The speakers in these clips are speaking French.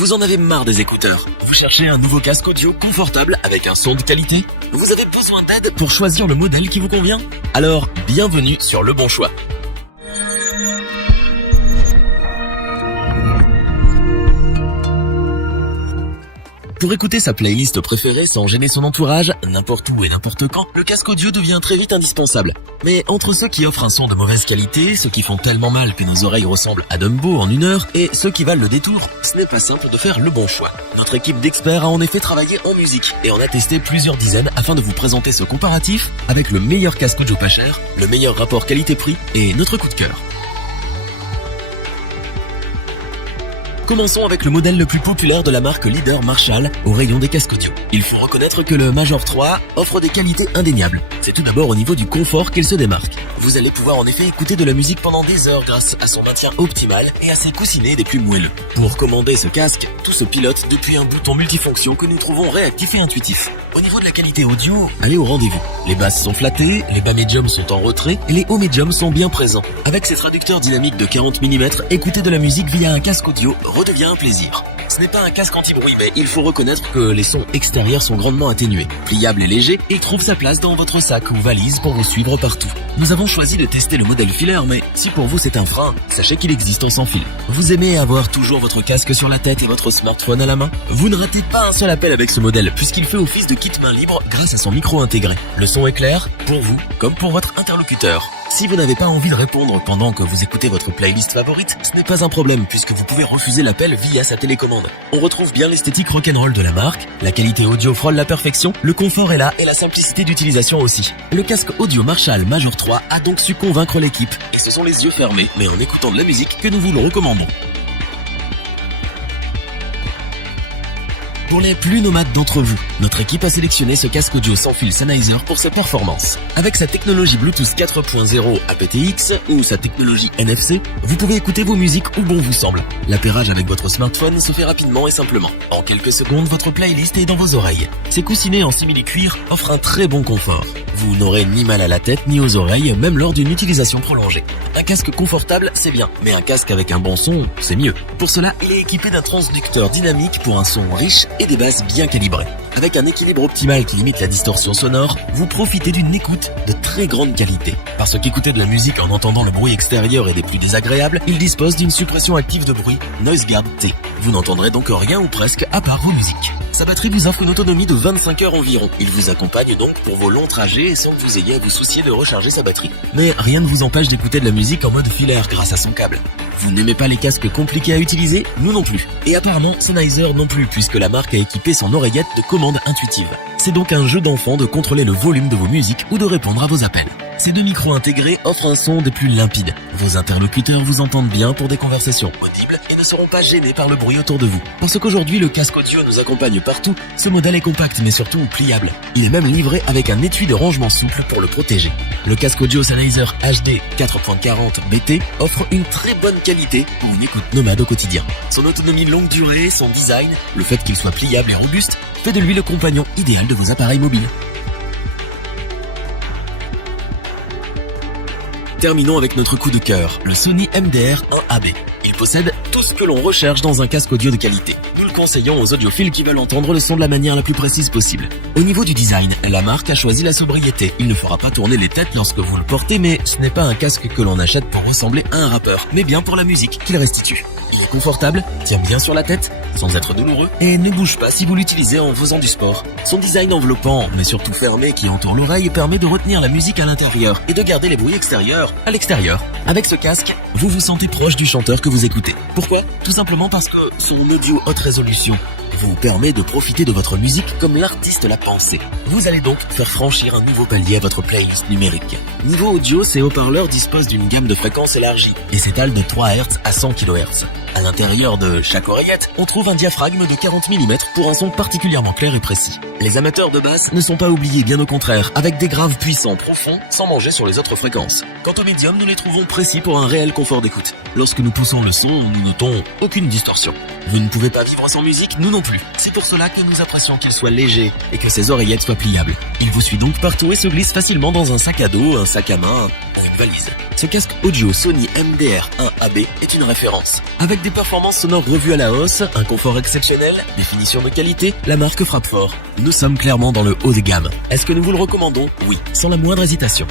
Vous en avez marre des écouteurs? Vous cherchez un nouveau casque audio confortable avec un son de qualité? Vous avez besoin d'aide pour choisir le modèle qui vous convient? Alors, bienvenue sur Le Bon Choix. Pour écouter sa playlist préférée sans gêner son entourage, n'importe où et n'importe quand, le casque audio devient très vite indispensable. Mais entre ceux qui offrent un son de mauvaise qualité, ceux qui font tellement mal que nos oreilles ressemblent à Dumbo en 1 heure, et ceux qui valent le détour, ce n'est pas simple de faire le bon choix. Notre équipe d'experts a en effet travaillé en musique, et en a testé plusieurs dizaines afin de vous présenter ce comparatif avec le meilleur casque audio pas cher, le meilleur rapport qualité-prix et notre coup de cœur. Commençons avec le modèle le plus populaire de la marque leader Marshall au rayon des casques audio. Il faut reconnaître que le Major 3 offre des qualités indéniables. C'est tout d'abord au niveau du confort qu'il se démarque. Vous allez pouvoir en effet écouter de la musique pendant des heures grâce à son maintien optimal et à ses coussinets des plus moelleux. Pour commander ce casque, tout se pilote depuis un bouton multifonction que nous trouvons réactif et intuitif. Au niveau de la qualité audio, allez au rendez-vous. Les basses sont flattées, les bas médiums sont en retrait et les hauts médiums sont bien présents. Avec ses traducteurs dynamiques de 40 mm, écouter de la musique via un casque audio redevient un plaisir. Ce n'est pas un casque anti-bruit, mais il faut reconnaître que les sons extérieurs sont grandement atténués. Pliable et léger, il trouve sa place dans votre sac ou valise pour vous suivre partout. Nous avons choisi de tester le modèle filaire, mais si pour vous c'est un frein, sachez qu'il existe en sans fil. Vous aimez avoir toujours votre casque sur la tête et votre smartphone à la main? Vous ne ratez pas un seul appel avec ce modèle, puisqu'il fait office de kit main libre grâce à son micro intégré. Le son est clair, pour vous, comme pour votre interlocuteur. Si vous n'avez pas envie de répondre pendant que vous écoutez votre playlist favorite, ce n'est pas un problème puisque vous pouvez refuser l'appel via sa télécommande. On retrouve bien l'esthétique rock'n'roll de la marque, la qualité audio frôle la perfection, le confort est là et la simplicité d'utilisation aussi. Le casque audio Marshall Major 3 a donc su convaincre l'équipe et ce sont les yeux fermés mais en écoutant de la musique que nous vous le recommandons. Pour les plus nomades d'entre vous, notre équipe a sélectionné ce casque audio sans fil Sennheiser pour sa performance. Avec sa technologie Bluetooth 4.0 aptX ou sa technologie NFC, vous pouvez écouter vos musiques où bon vous semble. L'appairage avec votre smartphone se fait rapidement et simplement. En quelques secondes, votre playlist est dans vos oreilles. Ces coussinets en simili-cuir offrent un très bon confort. Vous n'aurez ni mal à la tête ni aux oreilles, même lors d'une utilisation prolongée. Un casque confortable, c'est bien, mais un casque avec un bon son, c'est mieux. Pour cela, il est équipé d'un transducteur dynamique pour un son riche et des basses bien calibrées. Avec un équilibre optimal qui limite la distorsion sonore, vous profitez d'une écoute de très grande qualité. Parce qu'écouter de la musique en entendant le bruit extérieur est des plus désagréables, il dispose d'une suppression active de bruit Noise Guard T. Vous n'entendrez donc rien ou presque à part vos musiques. Sa batterie vous offre une autonomie de 25 heures environ. Il vous accompagne donc pour vos longs trajets sans que vous ayez à vous soucier de recharger sa batterie. Mais rien ne vous empêche d'écouter de la musique en mode filaire grâce à son câble. Vous n'aimez pas les casques compliqués à utiliser? Nous non plus. Et apparemment Sennheiser non plus, puisque la marque a équipé son oreillette de commande intuitive. C'est donc un jeu d'enfant de contrôler le volume de vos musiques ou de répondre à vos appels. Ces deux micros intégrés offrent un son des plus limpides. Vos interlocuteurs vous entendent bien pour des conversations audibles et ne seront pas gênés par le bruit autour de vous. Parce qu'aujourd'hui le casque audio nous accompagne partout, ce modèle est compact mais surtout pliable. Il est même livré avec un étui de rangement souple pour le protéger. Le casque audio Sennheiser HD 4.40 BT offre une très bonne qualité pour une écoute nomade au quotidien. Son autonomie longue durée, son design, le fait qu'il soit pliable et robuste, fait de lui le compagnon idéal de vos appareils mobiles. Terminons avec notre coup de cœur, le Sony MDR 1AB. Il possède tout ce que l'on recherche dans un casque audio de qualité. Nous le conseillons aux audiophiles qui veulent entendre le son de la manière la plus précise possible. Au niveau du design, la marque a choisi la sobriété. Il ne fera pas tourner les têtes lorsque vous le portez, mais ce n'est pas un casque que l'on achète pour ressembler à un rappeur, mais bien pour la musique qu'il restitue. Il est confortable, tient bien sur la tête, sans être douloureux, et ne bouge pas si vous l'utilisez en faisant du sport. Son design enveloppant, mais surtout fermé qui entoure l'oreille, permet de retenir la musique à l'intérieur et de garder les bruits extérieurs à l'extérieur. Avec ce casque, vous vous sentez proche du chanteur que vous écoutez. Pourquoi? Tout simplement parce que son audio haute résolution vous permet de profiter de votre musique comme l'artiste l'a pensé. Vous allez donc faire franchir un nouveau palier à votre playlist numérique. Niveau audio, ces haut-parleurs disposent d'une gamme de fréquences élargie et s'étalent de 3 Hz à 100 kHz. À l'intérieur de chaque oreillette, on trouve un diaphragme de 40 mm pour un son particulièrement clair et précis. Les amateurs de basse ne sont pas oubliés, bien au contraire, avec des graves puissants profonds sans manger sur les autres fréquences. Quant aux médiums, nous les trouvons précis pour un réel confort d'écoute. Lorsque nous poussons le son, nous notons aucune distorsion. Vous ne pouvez pas vivre sans musique, nous non plus. plus. C'est pour cela que nous apprécions qu'il soit léger et que ses oreillettes soient pliables. Il vous suit donc partout et se glisse facilement dans un sac à dos, un sac à main ou une valise. Ce casque audio Sony MDR1AB est une référence. Avec des performances sonores revues à la hausse, un confort exceptionnel, des finitions de qualité, la marque frappe fort. Nous sommes clairement dans le haut de gamme. Est-ce que nous vous le recommandons? Oui, sans la moindre hésitation.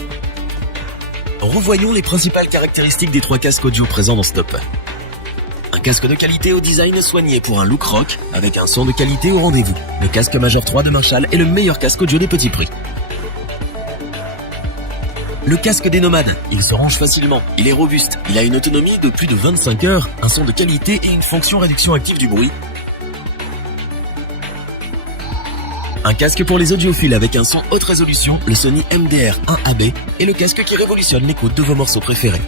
Revoyons les principales caractéristiques des 3 casques audio présents dans Stop. Un casque de qualité au design soigné pour un look rock, avec un son de qualité au rendez-vous. Le casque Major 3 de Marshall est le meilleur casque audio des petits prix. Le casque des nomades, il se range facilement, il est robuste, il a une autonomie de plus de 25 heures, un son de qualité et une fonction réduction active du bruit. Un casque pour les audiophiles avec un son haute résolution, le Sony MDR1AB, est le casque qui révolutionne l'écoute de vos morceaux préférés.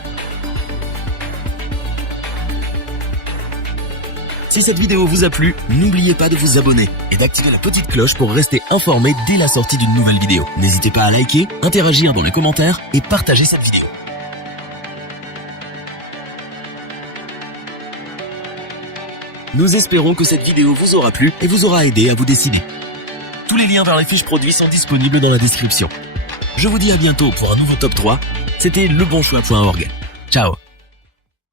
Si cette vidéo vous a plu, n'oubliez pas de vous abonner et d'activer la petite cloche pour rester informé dès la sortie d'une nouvelle vidéo. N'hésitez pas à liker, interagir dans les commentaires et partager cette vidéo. Nous espérons que cette vidéo vous aura plu et vous aura aidé à vous décider. Tous les liens vers les fiches produits sont disponibles dans la description. Je vous dis à bientôt pour un nouveau top 3. C'était lebonchoix.org. Ciao.